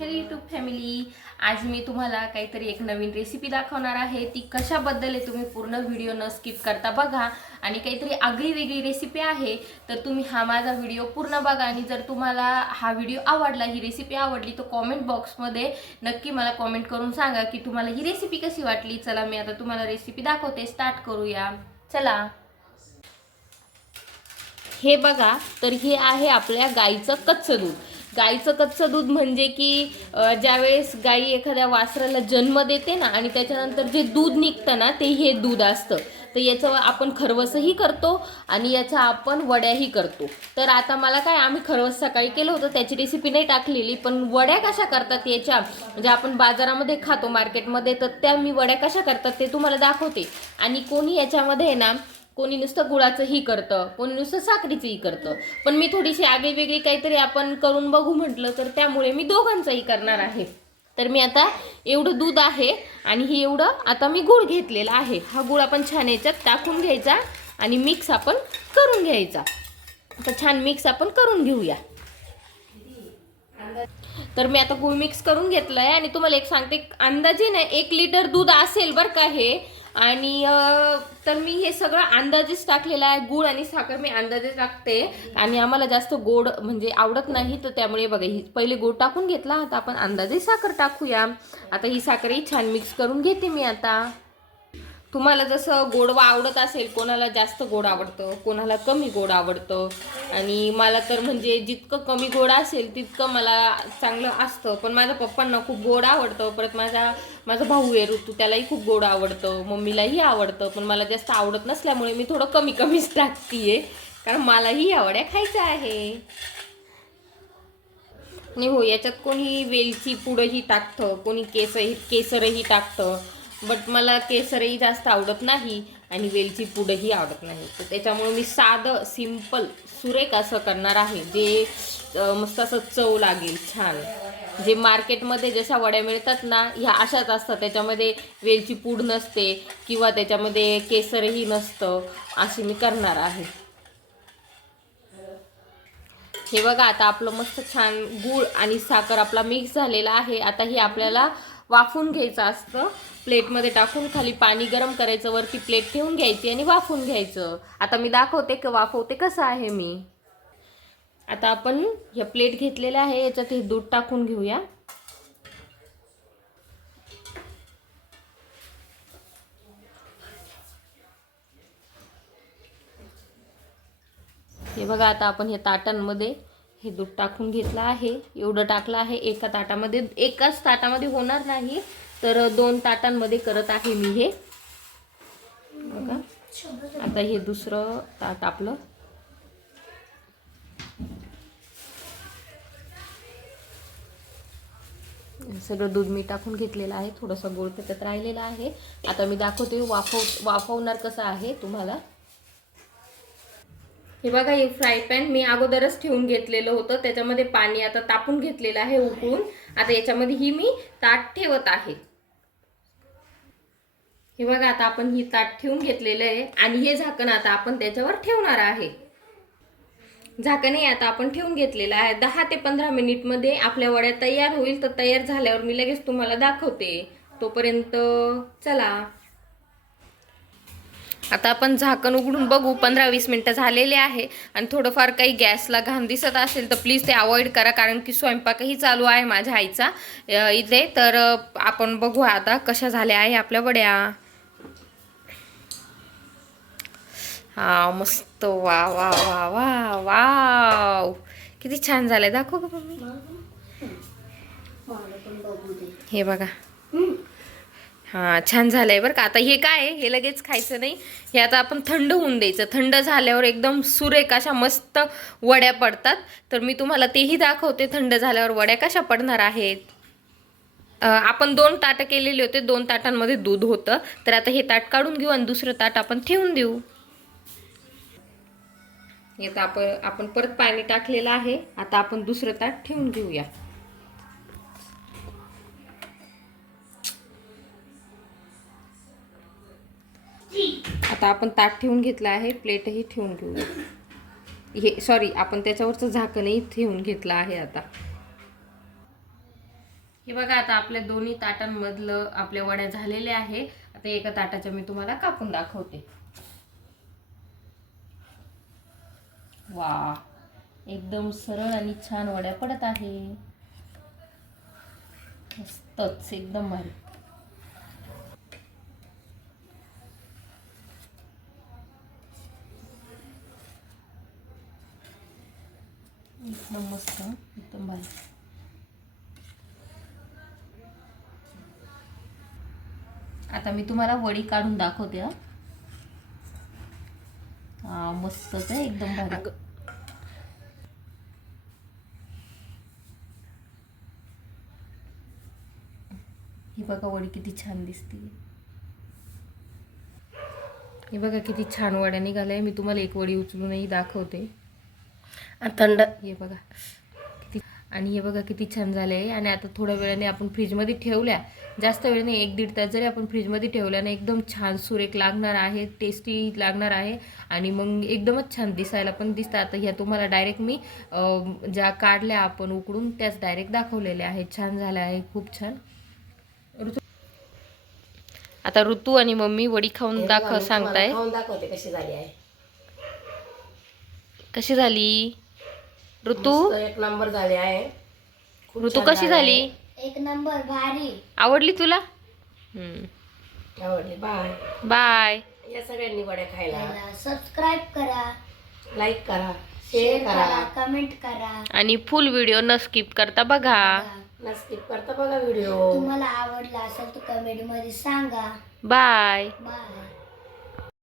Hello YouTube family. आज मी तुम्हाला काहीतरी एक नवीन रेसिपी दाखवणार आहे. ती कशाबद्दल आहे तुम्ही पूर्ण व्हिडिओ न स्किप करता बघा. आणि काहीतरी आगळी वेगळी रेसिपी आहे, तर तुम्ही हा माझा व्हिडिओ पूर्ण बघा. आणि जर तुम्हाला हा व्हिडिओ आवडला, ही रेसिपी आवडली, तर कॉमेंट बॉक्समध्ये नक्की मला कॉमेंट करून सांगा की तुम्हाला ही रेसिपी कशी वाटली. चला मी आता तुम्हाला रेसिपी दाखवते. स्टार्ट करूया. चला. हे बघा, तर हे आहे आपल्या गाईचं कच्चं दूध. गाईचं कच्चं दूध म्हणजे की ज्यावेळेस गाई एखाद्या वासराला जन्म देते ना, आणि त्याच्यानंतर जे दूध निघतं ना, ते हे दूध असतं. तर याचं आपण खरवसही करतो आणि याचा आपण वड्याही करतो. तर आता मला काय, आम्ही खरवस सकाळी केलं होतं, त्याची रेसिपी नाही टाकलेली, पण वड्या कशा करतात याच्या, म्हणजे आपण बाजारामध्ये खातो मार्केटमध्ये, तर त्या मी वड्या कशा करतात ते तुम्हाला दाखवते. आणि कोणी याच्यामध्ये ना, कोणी नुसतं गुळाचंही करतं, कोणी नुसतं साखरेचंही करतं, पण मी थोडीशी आगळीवेगळी काहीतरी आपण करून बघू म्हटलं, तर त्यामुळे मी दोघांचंही करणार आहे. तर मी आता एवढं दूध आहे आणि हे एवढं आता मी गूळ घेतलेला आहे. हा गूळ आपण छान याच्यात टाकून घ्यायचा आणि मिक्स आपण करून घ्यायचा. आता छान मिक्स आपण करून घेऊया. तर मी आता गूळ मिक्स करून घेतलाय आणि तुम्हाला एक सांगते, अंदाजे ना 1 लिटर दूध असेल बरं का हे. आणि तर मी हे सगळं अंदाजेच टाकलेलं आहे. गूळ आणि साखर मी अंदाजेच टाकते आणि आम्हाला जास्त गोड म्हणजे आवडत नाही, तर त्यामुळे बघा, ही पहिले गूळ टाकून घेतला. आता आपण अंदाजे साखर टाकूया. आता ही साखरही छान मिक्स करून घेते मी आता. तुम्हाला जसं गोडवा आवडत असेल, कोणाला जास्त गोड आवडतं, कोणाला कमी गोड आवडतं. आणि मला तर म्हणजे जितकं कमी गोड असेल तितकं मला चांगलं असतं. पण माझ्या पप्पांना खूप गोड आवडतं. परत माझा भाऊ आहे ऋतू, त्यालाही खूप गोड आवडतं, मम्मीलाही आवडतं. पण मला जास्त आवडत नसल्यामुळे मी थोडं कमी कमीच टाकतीये, कारण मलाही या वड्या खायच्या आहे. आणि हो, याच्यात कोणी वेलची पुडही टाकतं, कोणी केसरही टाकतं. बट मला केसरही जास्त आवडत नाही आणि वेलची पुडही आवडत नाही. तर त्याच्यामुळे मी साधं सिंपल सुरेख असं करणार आहे, जे मस्त असं चव लागेल छान. जे मार्केटमध्ये जशा वड्या मिळतात ना, ह्या अशाच असतात. त्याच्यामध्ये वेलची पूड नसते किंवा त्याच्यामध्ये केसरही नसतं. अशी मी करणार आहे. हे बघा, आता आपलं मस्त छान गूळ आणि साखर आपला मिक्स झालेला आहे. आता हे आपल्याला वाफवून घ्यायचं असतं. प्लेटमध्ये टाकून खाली पाणी गरम करायचं, वरती प्लेट ठेवून घ्यायची आणि वाफवून घ्यायचं. आता मी दाखवते की वाफवते कसं आहे मी. आता आपण ह्या प्लेट घेतलेल्या आहे, याच्यात हे दूध टाकून घेऊया. हे बघा, आता आपण ह्या ताटांमध्ये हे दूध टाकून घेतलं आहे. एवढं टाकलं आहे एका ताटामध्ये. एकाच ताटामध्ये होणार नाही, तर 2 ताटांमध्ये करत आहे मी हे. बघा, आता हे दुसरं ताट आपलं. सगळं दूध मी टाकून घेतलेलं आहे. थोडंसं गोड त्याच्यात राहिलेला आहे. आता मी दाखवते वाफवणार कसं आहे तुम्हाला. हे बघा, हे फ्राय पॅन मी अगोदरच ठेवून घेतलेलं होतं. त्याच्यामध्ये पाणी आता तापून घेतलेलं आहे उकळून. आता याच्यामध्ये ही मी ताट ठेवत आहे. हे बघा, आता आपण ही ताट ठेवून घेतलेलं आहे आणि हे झाकण आता आपण त्याच्यावर ठेवणार आहे. झाकणही आता आपण ठेवून घेतलेलं आहे. 10 ते 15 मिनिटमध्ये आपल्या वड्या तयार होईल. तर तयार झाल्यावर मी लगेच तुम्हाला दाखवते. तोपर्यंत चला. आता आपण झाकण उघडून बघू. 15-20 मिनिटं झालेले आहे. आणि थोडंफार काही गॅसला घाण दिसत असेल तर प्लीज ते अवॉइड करा, कारण की स्वयंपाकही चालू आहे माझ्या आईचा इथे. तर आपण बघू आता कशा झाल्या आहे आपल्या वड्या. हा, मस्त. वा वा वा वा वाव, किती छान झालंय. दाखव का मम्मी. हे बघा, हां, छान झालंय बरं का. आता हे काय आहे, हे लगेच खायचं नाही. हे आता आपण थंड होऊन द्यायचं. थंड झाल्यावर एकदम सुरेख अशा मस्त वड्या पडतात. तर मी तुम्हाला तेही दाखवते थंड झाल्यावर वड्या कशा पडणार आहेत. आपण 2 ताटं केलेले होते. 2 ताटांमध्ये दूध होतं. तर आता हे ताट काढून घेऊ आणि दुसरं ताट आपण ठेवून देऊ. आता आपण परत पाणी टाकलेलं आहे. आता आपण दुसरं ताट ठेवून घेऊया. आता आपण ताट ठेवून घेतलं आहे. प्लेटही ठेवून घेऊया. हे सॉरी, आपण त्याच्यावरचं झाकणही ठेवून घेतलं आहे आता. हे बघा आता आपल्या दोन्ही ताटांमधलं आपल्या वड्या झालेल्या आहे. आता एका ताटाच्या मी तुम्हाला कापून दाखवते. वा, एकदम सरळ आणि छान वड्या पडत आहे. मस्तच, एकदम भारी. एकदम मस्त, एकदम भारी. आता मी तुम्हाला वडी काढून दाखवते. हा मस्तच आहे, एकदम भारी. ही बघा वडी किती छान दिसते. ही बघा किती छान वड्या निघाल्या. मी तुम्हाला एक वडी उचलूनही दाखवते. थंड, हे बघा किती. आणि हे बघा किती छान झाले आहे. आणि आता थोड्या वेळाने आपण फ्रीजमध्ये ठेवल्या, जास्त वेळ नाही, 1-1.5 तास जरी आपण फ्रीजमध्ये ठेवल्याने एकदम छान सुरेख लागणार आहे, टेस्टी लागणार आहे. आणि मग एकदमच छान दिसायला पण दिसतात. आता ह्या तुम्हाला डायरेक्ट मी ज्या काढल्या आपण उकडून त्याच डायरेक्ट दाखवलेल्या आहेत. छान झाल्या आहे, खूप छान. आता ऋतू आणि मम्मी वडी खाऊन सांगताय. खाऊन दाखवते कशी झाली आहे. कशी झाली ऋतू? एक नंबर झाली आहे. ऋतू कशी झाली? एक नंबर, भारी. आवडली तुला? आवडली. Bye bye. या सगळ्यांनी वड्या खायला. सबस्क्राईब करा, लाईक करा, शेअर करा, कमेंट करा आणि फुल व्हिडिओ न स्किप करता बघा. न स्किप करता बघा व्हिडिओ. तुम्हाला आवडला असेल तर कमेंट मध्ये सांगा. बाय. बाय.